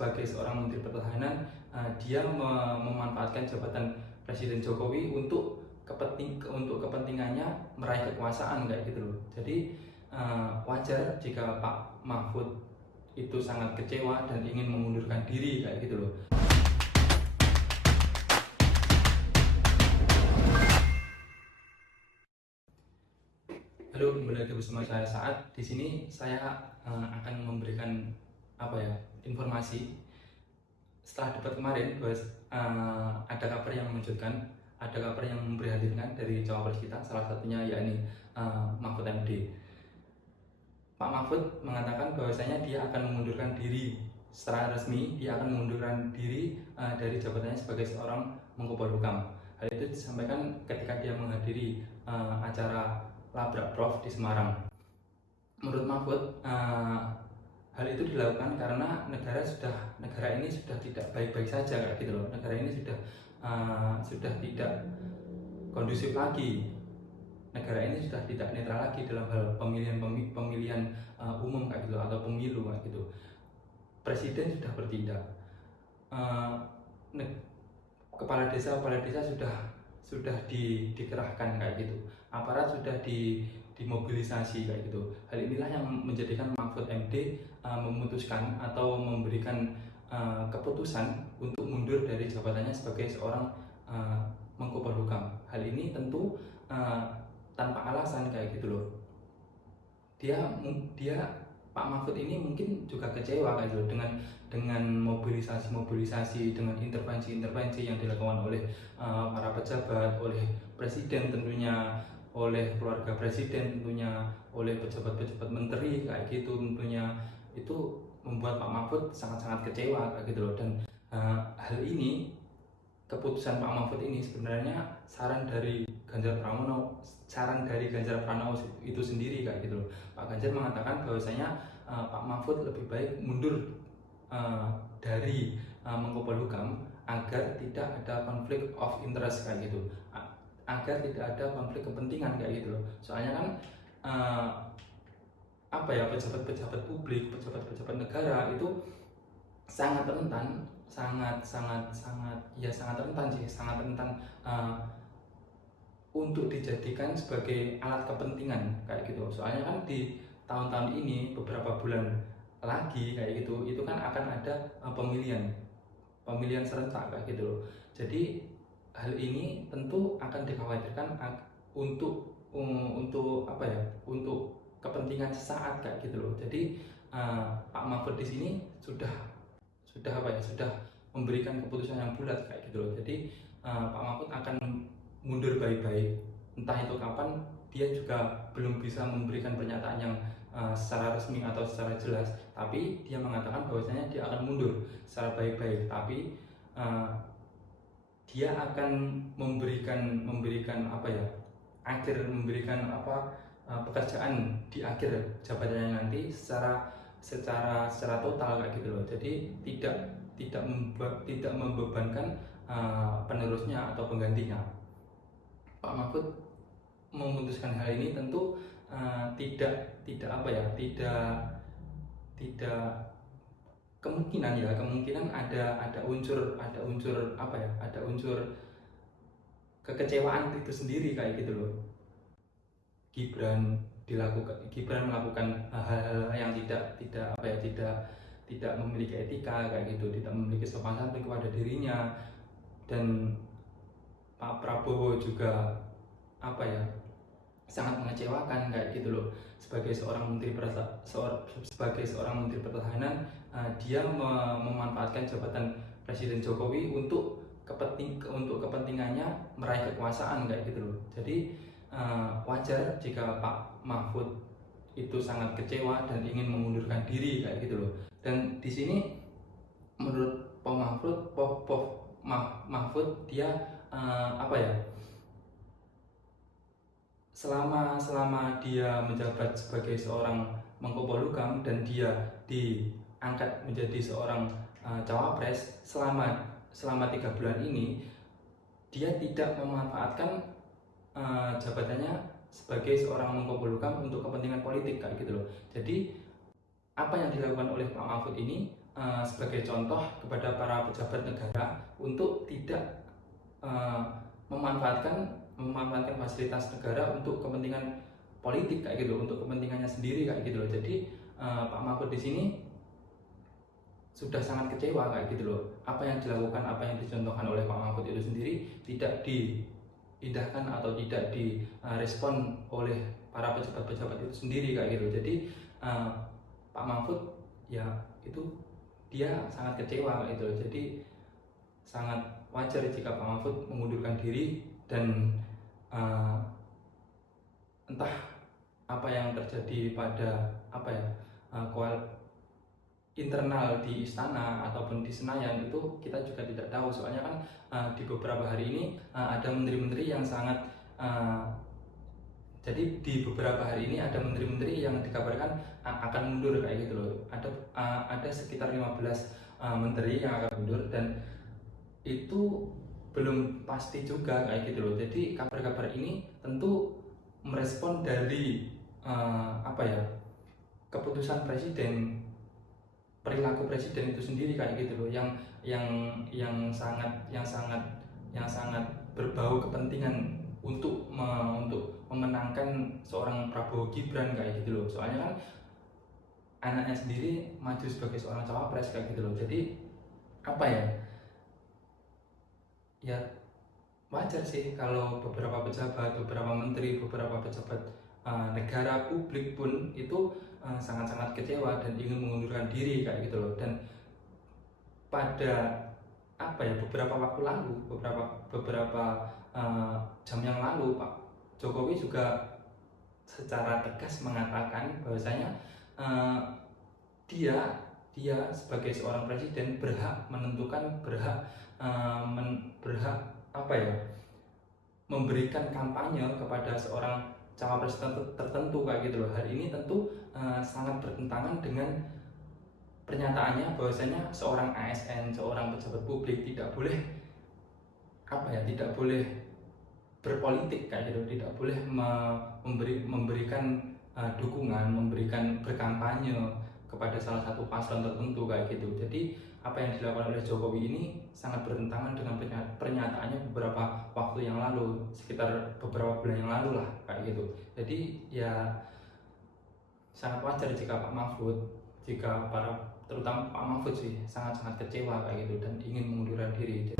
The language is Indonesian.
sebagai seorang Menteri Pertahanan, dia memanfaatkan jabatan Presiden Jokowi untuk kepentingannya meraih kekuasaan kayak gitu loh. Jadi wajar jika Pak Mahfud itu sangat kecewa dan ingin mengundurkan diri kayak gitu loh. Halo, kembali lagi bersama saya Saat. Di sini saya akan memberikan informasi setelah debat kemarin bahwa ada kabar yang mengejutkan, ada kabar yang memprihatinkan dari cawapres kita, salah satunya yakni Mahfud MD. Pak Mahfud mengatakan bahwasanya dia akan mengundurkan diri secara resmi, dia akan mengundurkan diri dari jabatannya sebagai seorang Menko Polhukam. Hal itu disampaikan ketika dia menghadiri acara Labrak Prof di Semarang. Menurut Mahfud, hal itu dilakukan karena negara ini sudah tidak baik-baik saja kayak gitu loh. Negara ini sudah tidak kondusif lagi. Negara ini sudah tidak netral lagi dalam hal pemilihan umum kayak gitu atau pemilu kayak gitu. Presiden sudah bertindak. Kepala desa sudah dikerahkan kayak gitu, aparat sudah dimobilisasi kayak gitu. Hal inilah yang menjadikan Mahfud MD memutuskan atau memberikan keputusan untuk mundur dari jabatannya sebagai seorang Menko Polhukam. Hal ini tentu tanpa alasan kayak gitu loh. Dia Pak Mahfud ini mungkin juga kecewa kayak gitu dengan mobilisasi, dengan intervensi yang dilakukan oleh para pejabat, oleh presiden tentunya, oleh keluarga presiden tentunya, oleh pejabat-pejabat menteri kayak gitu tentunya. Itu membuat Pak Mahfud sangat-sangat kecewa kayak gitu loh. Dan hal ini, keputusan Pak Mahfud ini sebenarnya saran dari Ganjar Pranowo itu sendiri kayak gitu loh. Pak Ganjar mengatakan bahwasanya Pak Mahfud lebih baik mundur dari Menko Polhukam agar tidak ada konflik of interest kayak gitu, agar tidak ada konflik kepentingan kayak gitu loh. Soalnya kan pejabat-pejabat publik, pejabat-pejabat negara itu sangat rentan untuk dijadikan sebagai alat kepentingan kayak gitu. Soalnya kan di tahun-tahun ini, beberapa bulan lagi kayak gitu, itu kan akan ada pemilihan serentak kayak gitu loh. Jadi hal ini tentu akan dikhawatirkan untuk kepentingan sesaat kayak gitu loh. Jadi Pak Mahfud di sini sudah memberikan keputusan yang bulat kayak gitu loh. Jadi Pak Mahfud akan mundur baik-baik, entah itu kapan. Dia juga belum bisa memberikan pernyataan yang secara resmi atau secara jelas, tapi dia mengatakan bahwasanya dia akan mundur secara baik-baik, tapi dia akan memberikan pekerjaan di akhir jabatannya nanti secara total kayak gitu loh. Jadi tidak membebankan penerusnya atau penggantinya. Pak Mahfud memutuskan hal ini tentu tidak kemungkinan ada unsur kekecewaan itu sendiri kayak gitu loh. Gibran melakukan hal-hal yang tidak memiliki etika kayak gitu, tidak memiliki sopan santun kepada dirinya. Dan Pak Prabowo juga sangat mengecewakan kayak gitu loh. Sebagai seorang Menteri Pertahanan, dia memanfaatkan jabatan Presiden Jokowi untuk kepentingannya meraih kekuasaan kayak gitu loh. Jadi wajar jika Pak Mahfud itu sangat kecewa dan ingin mengundurkan diri kayak gitu loh. Dan di sini menurut Pak Mahfud dia selama dia menjabat sebagai seorang Menko Polhukam dan dia diangkat menjadi seorang cawapres selama 3 bulan ini, dia tidak memanfaatkan jabatannya sebagai seorang Menko Polhukam untuk kepentingan politik kayak gitu loh. Jadi apa yang dilakukan oleh Pak Mahfud ini sebagai contoh kepada para pejabat negara untuk tidak memanfaatkan fasilitas negara untuk kepentingan politik kayak gitu, untuk kepentingannya sendiri kayak gitu loh. Jadi Pak Mahfud di sini sudah sangat kecewa kayak gitu loh. Apa yang dilakukan, apa yang dicontohkan oleh Pak Mahfud itu sendiri tidak diindahkan atau tidak direspon oleh para pejabat-pejabat itu sendiri kayak gitu. Jadi Pak Mahfud ya itu dia sangat kecewa kayak gitu loh. Jadi sangat wajar jika Pak Mahfud mengundurkan diri dan entah apa yang terjadi pada internal di istana ataupun di Senayan itu kita juga tidak tahu. Soalnya kan di beberapa hari ini ada menteri-menteri yang sangat jadi di beberapa hari ini ada menteri-menteri yang dikabarkan akan mundur kayak gitu loh. Ada sekitar 15 menteri yang akan mundur dan itu belum pasti juga kayak gitu loh. Jadi kabar-kabar ini tentu merespon dari keputusan presiden, perilaku presiden itu sendiri kayak gitu loh, yang sangat berbau kepentingan untuk memenangkan seorang Prabowo Gibran kayak gitu loh. Soalnya kan anaknya sendiri maju sebagai seorang cawapres kayak gitu loh. Jadi ya wajar sih kalau beberapa pejabat, beberapa menteri, beberapa pejabat negara publik pun itu sangat-sangat kecewa dan ingin mengundurkan diri kayak gitu loh. Dan pada beberapa waktu lalu, beberapa jam yang lalu, Pak Jokowi juga secara tegas mengatakan bahwasanya dia sebagai seorang presiden berhak menentukan, berhak memberikan kampanye kepada seorang cawapres tertentu kayak gitu loh. Hal ini tentu sangat bertentangan dengan pernyataannya bahwasanya seorang ASN, seorang pejabat publik tidak boleh berpolitik kayak gitu, tidak boleh memberikan dukungan, memberikan berkampanye kepada salah satu paslon tertentu kayak gitu. Jadi apa yang dilakukan oleh Jokowi ini sangat bertentangan dengan pernyataannya beberapa waktu yang lalu, sekitar beberapa bulan yang lalu lah kayak gitu. Jadi ya sangat wajar jika terutama Pak Mahfud sih sangat-sangat kecewa kayak gitu dan ingin mengundurkan diri.